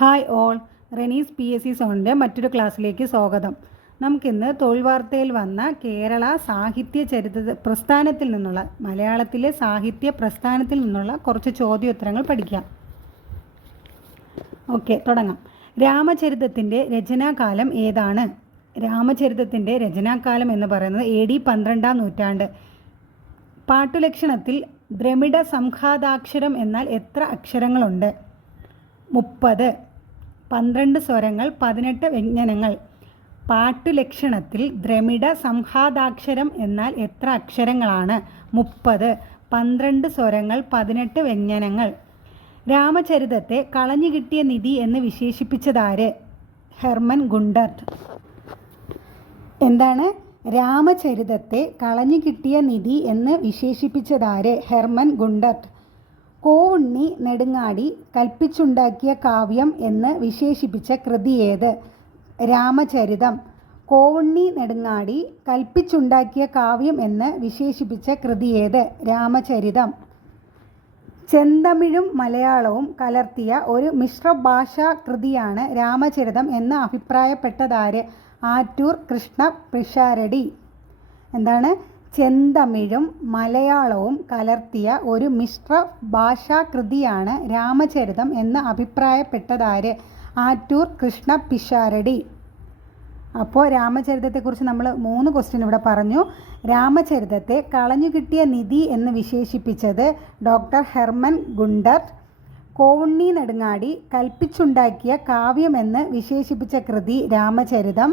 Hi all, Renees PSC സോണിൻ്റെ മറ്റൊരു ക്ലാസ്സിലേക്ക് സ്വാഗതം. നമുക്കിന്ന് തൊഴിൽ വാർത്തയിൽ വന്ന കേരള സാഹിത്യ ചരിത്ര പ്രസ്ഥാനത്തിൽ നിന്നുള്ള മലയാളത്തിലെ സാഹിത്യ പ്രസ്ഥാനത്തിൽ നിന്നുള്ള കുറച്ച് ചോദ്യോത്തരങ്ങൾ പഠിക്കാം. ഓക്കെ, തുടങ്ങാം. രാമചരിതത്തിൻ്റെ രചനാകാലം ഏതാണ്? രാമചരിതത്തിൻ്റെ രചനാകാലം എന്ന് പറയുന്നത് AD 12-ാം നൂറ്റാണ്ട്. പാട്ടുലക്ഷണത്തിൽ ദ്രമിഡ സംഘാതാക്ഷരം എന്നാൽ എത്ര അക്ഷരങ്ങളുണ്ട്? 30. 12 സ്വരങ്ങൾ 18 വ്യഞ്ജനങ്ങൾ. പാട്ടുലക്ഷണത്തിൽ ദ്രമിഡ സംഘാതാക്ഷരം എന്നാൽ എത്ര അക്ഷരങ്ങളാണ്? 30. 12 സ്വരങ്ങൾ 18 വ്യഞ്ജനങ്ങൾ. രാമചരിതത്തെ കളഞ്ഞുകിട്ടിയ നിധി എന്ന് വിശേഷിപ്പിച്ചതാര്? Hermann Gundert. എന്താണ്? രാമചരിതത്തെ കളഞ്ഞുകിട്ടിയ നിധി എന്ന് വിശേഷിപ്പിച്ചതാര്? Hermann Gundert. കോവുണ്ണി നെടുങ്ങാടി കൽപ്പിച്ചുണ്ടാക്കിയ കാവ്യം എന്ന് വിശേഷിപ്പിച്ച കൃതി ഏത്? രാമചരിതം. കോവുണ്ണി നെടുങ്ങാടി കൽപ്പിച്ചുണ്ടാക്കിയ കാവ്യം എന്ന് വിശേഷിപ്പിച്ച കൃതി ഏത്? രാമചരിതം. ചെന്തമിഴും മലയാളവും കലർത്തിയ ഒരു മിശ്രഭാഷാ കൃതിയാണ് രാമചരിതം എന്ന് അഭിപ്രായപ്പെട്ടതാര്? ആറ്റൂർ കൃഷ്ണ പിഷാരടി. എന്താണ്? ചെന്തമിഴും മലയാളവും കലർത്തിയ ഒരു മിശ്ര ഭാഷാകൃതിയാണ് രാമചരിതം എന്ന് അഭിപ്രായപ്പെട്ടതാര്? ആറ്റൂർ കൃഷ്ണ പിഷാരടി. അപ്പോൾ രാമചരിതത്തെക്കുറിച്ച് നമ്മൾ 3 ക്വസ്റ്റ്യൻ ഇവിടെ പറഞ്ഞു. രാമചരിതത്തെ കളഞ്ഞുകിട്ടിയ നിധി എന്ന് വിശേഷിപ്പിച്ചത് doctor Hermann Gundert. Kovunni Nedungadi കൽപ്പിച്ചുണ്ടാക്കിയ കാവ്യമെന്ന് വിശേഷിപ്പിച്ച കൃതി രാമചരിതം.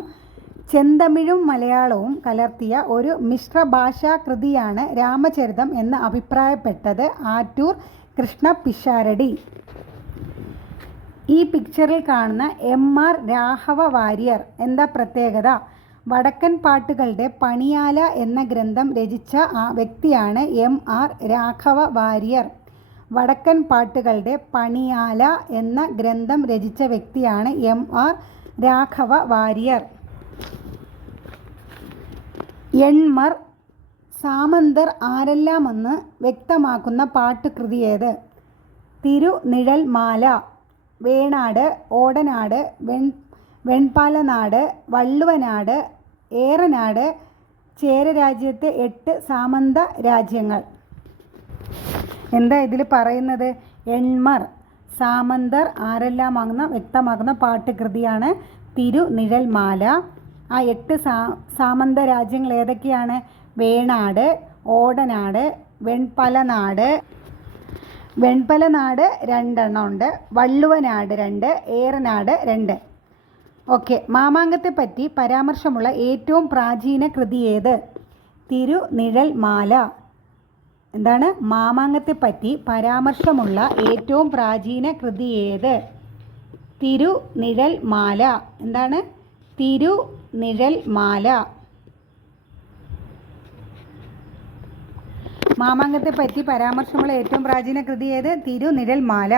ചെന്തമിഴും മലയാളവും കലർത്തിയ ഒരു മിശ്രഭാഷാ കൃതിയാണ് രാമചരിതം എന്ന് അഭിപ്രായപ്പെട്ടത് ആറ്റൂർ കൃഷ്ണ പിഷാരടി. ഈ പിക്ചറിൽ കാണുന്ന MR രാഘവ വാര്യർ എന്താ പ്രത്യേകത? വടക്കൻ പാട്ടുകളുടെ പണിയാല എന്ന ഗ്രന്ഥം രചിച്ച വ്യക്തിയാണ് MR രാഘവ വാര്യർ. വടക്കൻ പാട്ടുകളുടെ പണിയാല എന്ന ഗ്രന്ഥം രചിച്ച വ്യക്തിയാണ് MR രാഘവ വാര്യർ. എൺമർ സാമന്തർ ആരെല്ലാമെന്ന് വ്യക്തമാക്കുന്ന പാട്ടുകൃതി ഏത്? തിരുനിഴൽമാല. വേണാട്, ഓടനാട്, വെൺപാലനാട്, വള്ളുവനാട്, ഏറനാട് ചേരരാജ്യത്തെ 8 സാമന്ത രാജ്യങ്ങൾ. എന്താ ഇതിൽ പറയുന്നത്? എൺമർ സാമന്തർ ആരെല്ലാമാകുന്ന വ്യക്തമാക്കുന്ന പാട്ടുകൃതിയാണ് തിരുനിഴൽമാല. ആ 8 സാമന്ത രാജ്യങ്ങൾ ഏതൊക്കെയാണ്? വേണാട്, ഓടനാട്, വെൺപലനാട്. വെൺപലനാട് 2 എണ്ണം ഉണ്ട്, വള്ളുവനാട് 2, ഏറനാട് 2. ഓക്കെ, മാമാങ്കത്തെ പറ്റി പരാമർശമുള്ള ഏറ്റവും പ്രാചീന കൃതി ഏത്? തിരുനിഴൽമാല. എന്താണ്? മാമാങ്കത്തെ പറ്റി പരാമർശമുള്ള ഏറ്റവും പ്രാചീന കൃതി ഏത്? തിരുനിഴൽമാല. എന്താണ്? തിരുനിഴൽമാല. മാമാങ്കത്തെ പറ്റി പരാമർശമുള്ള ഏറ്റവും പ്രാചീന കൃതി ഏത്? തിരുനിഴൽമാല.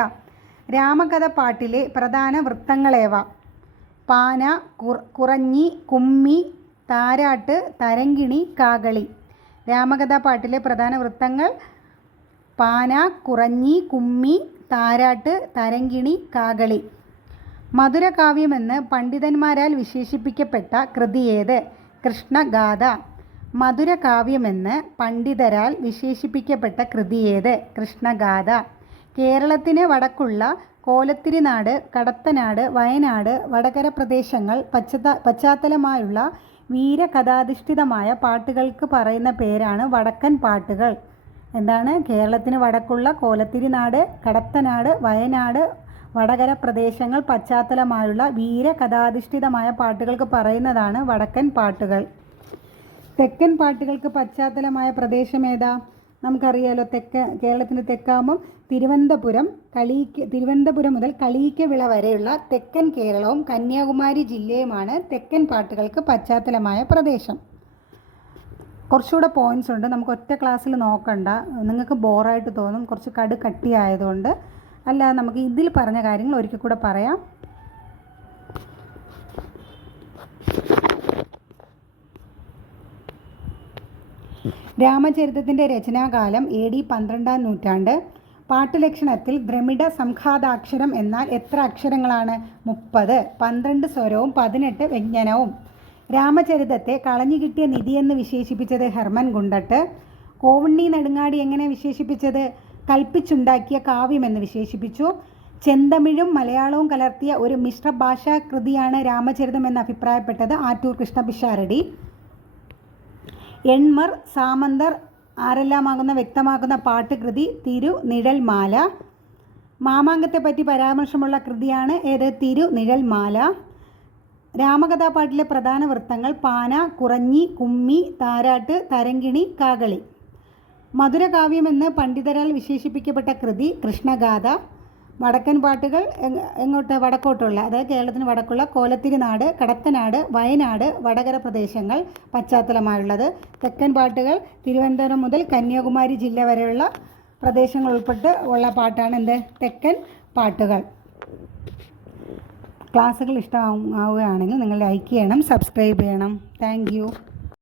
രാമകഥ പാട്ടിലെ പ്രധാന വൃത്തങ്ങളേവ? പാന, കുറഞ്ഞി, കുമ്മി, താരാട്ട്, തരങ്കിണി, കാകളി. രാമകഥാ പാട്ടിലെ പ്രധാന വൃത്തങ്ങൾ പാന, കുറഞ്ഞി, കുമ്മി, താരാട്ട്, തരങ്കിണി, കാകളി. മധുരകാവ്യമെന്ന് പണ്ഡിതന്മാരാൽ വിശേഷിപ്പിക്കപ്പെട്ട കൃതി ഏത്? കൃഷ്ണഗാഥ. മധുരകാവ്യമെന്ന് പണ്ഡിതരാൽ വിശേഷിപ്പിക്കപ്പെട്ട കൃതി ഏത്? കൃഷ്ണഗാഥ. കേരളത്തിന് വടക്കുള്ള കോലത്തിരിനാട്, കടത്തനാട്, വയനാട്, വടകര പ്രദേശങ്ങൾ പശ്ചാത്തലമായുള്ള വീരകഥാധിഷ്ഠിതമായ പാട്ടുകൾക്ക് പറയുന്ന പേരാണ് വടക്കൻ പാട്ടുകൾ. എന്താണ്? കേരളത്തിന് വടക്കുള്ള കോലത്തിരിനാട്, കടത്തനാട്, വയനാട്, വടകര പ്രദേശങ്ങൾ പശ്ചാത്തലമായുള്ള വീരകഥാധിഷ്ഠിതമായ പാട്ടുകൾക്ക് പറയുന്നതാണ് വടക്കൻ പാട്ടുകൾ. തെക്കൻ പാട്ടുകൾക്ക് പശ്ചാത്തലമായ പ്രദേശം ഏതാ? നമുക്കറിയാലോ, കേരളത്തിൻ്റെ തെക്കാകുമ്പം തിരുവനന്തപുരം മുതൽ കളീക്കവിള വരെയുള്ള തെക്കൻ കേരളവും കന്യാകുമാരി ജില്ലയുമാണ് തെക്കൻ പാട്ടുകൾക്ക് പശ്ചാത്തലമായ പ്രദേശം. കുറച്ചുകൂടെ പോയിൻറ്റ്സ് ഉണ്ട്, നമുക്ക് ഒറ്റ ക്ലാസ്സിൽ നോക്കണ്ട, നിങ്ങൾക്ക് ബോറായിട്ട് തോന്നും, കുറച്ച് കട്ടിയായതുകൊണ്ട്. അല്ല, നമുക്ക് ഇതിൽ പറഞ്ഞ കാര്യങ്ങൾ ഒരിക്കൽ കൂടെ പറയാം. രാമചരിതത്തിൻ്റെ രചനാകാലം AD 12-ാം നൂറ്റാണ്ട്. പാട്ടുലക്ഷണത്തിൽ ദ്രമിഡ സംഘാതാക്ഷരം എന്നാൽ എത്ര അക്ഷരങ്ങളാണ്? 30. 12 സ്വരവും 18 വ്യഞ്ജനവും. രാമചരിതത്തെ കളഞ്ഞുകിട്ടിയ നിധിയെന്ന് വിശേഷിപ്പിച്ചത് ഹെർമൻ ഗുണ്ടട്ട്. കോവണ്ണി നെടുങ്ങാടി എങ്ങനെ വിശേഷിപ്പിച്ചത്? കൽപ്പിച്ചുണ്ടാക്കിയ കാവ്യമെന്ന് വിശേഷിപ്പിച്ചു. ചെന്തമിഴും മലയാളവും കലർത്തിയ ഒരു മിശ്രഭാഷാ കൃതിയാണ് രാമചരിതം എന്ന് അഭിപ്രായപ്പെട്ടത് ആറ്റൂർ കൃഷ്ണപിഷാരടി. എൺമർ സാമന്തർ ആരെല്ലാമാകുന്ന വ്യക്തമാക്കുന്ന പാട്ടുകൃതി തിരുനിഴൽമാല. മാമാങ്കത്തെപ്പറ്റി പരാമർശമുള്ള കൃതിയാണ് ഏത്? തിരുനിഴൽമാല. രാമകഥാപാട്ടിലെ പ്രധാന വൃത്തങ്ങൾ പാന, കുറഞ്ഞി, കുമ്മി, താരാട്ട്, തരങ്കിണി, കാകളി. മധുരകാവ്യമെന്ന് പണ്ഡിതരാൽ വിശേഷിപ്പിക്കപ്പെട്ട കൃതി കൃഷ്ണഗാഥ. വടക്കൻ പാട്ടുകൾ എങ്ങോട്ട്? വടക്കോട്ടുള്ള, അതായത് കേരളത്തിന് വടക്കുള്ള കോലത്തിരിനാട്, കടത്തനാട്, വയനാട്, വടകര പ്രദേശങ്ങൾ പശ്ചാത്തലമായുള്ളത്. തെക്കൻ പാട്ടുകൾ തിരുവനന്തപുരം മുതൽ കന്യാകുമാരി ജില്ല വരെയുള്ള പ്രദേശങ്ങൾ ഉൾപ്പെട്ട് ഉള്ള പാട്ടാണ് എന്ത്? തെക്കൻ പാട്ടുകൾ. ക്ലാസ്സുകൾ ഇഷ്ടമാവുകയാണെങ്കിൽ നിങ്ങൾ ലൈക്ക് ചെയ്യണം, സബ്സ്ക്രൈബ് ചെയ്യണം. Thank you.